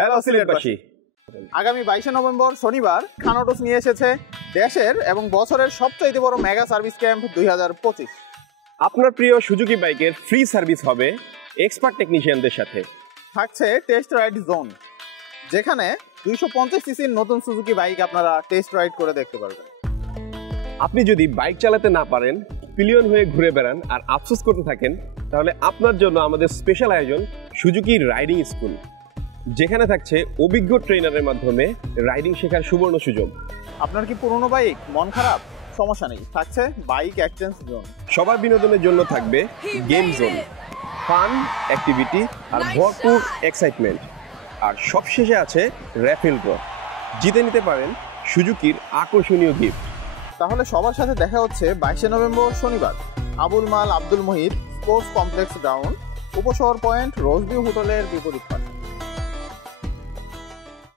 Hello সিলেটবাসী। আগামী 22 November শনিবার খান autos নিয়ে এসেছে দেশের এবং বছরের সবচেয়ে বড় মেগা সার্ভিস ক্যাম্প 2025। আপনার প্রিয় সুজুকি বাইকের ফ্রি সার্ভিস হবে এক্সপার্ট টেকনিশিয়ানদের সাথে। থাকছে টেস্ট রাইড জোন, যেখানে 250 সিসির নতুন সুজুকি বাইক আপনারা টেস্ট রাইড করে দেখতে পারবেন। আপনি যদি বাইক চালাতে না পারেন, পিলিয়ন হয়ে ঘুরে বেড়ান আর আফসোস করতে থাকেন, তাহলে আপনার জন্য আমাদের স্পেশাল আয়োজন সুজুকি রাইডিং স্কুল, যেখানে থাকছে অভিজ্ঞ ট্রেনারের মাধ্যমে রাইডিং শেখার সুবর্ণ সুযোগ। আপনার কি পুরনো বাইক মন খারাপ? সমস্যা নেই, থাকছে বাইক এক্সচেঞ্জ জোন। সবার বিনোদনের জন্য থাকবে গেম জোন, ফান অ্যাক্টিভিটি আর ভরপুর এক্সাইটমেন্ট। আর সবশেষে আছে র্যাফেল ড্র, জিতে নিতে পারেন সুজুকির আকর্ষণীয় গিফট। তাহলে সবার সাথে দেখা হচ্ছে 22 নভেম্বর শনিবার Abul Maal Abdul Muhith sports complex ground, Upashahar point, Roseview হোটেলের বিপরীত পাশে।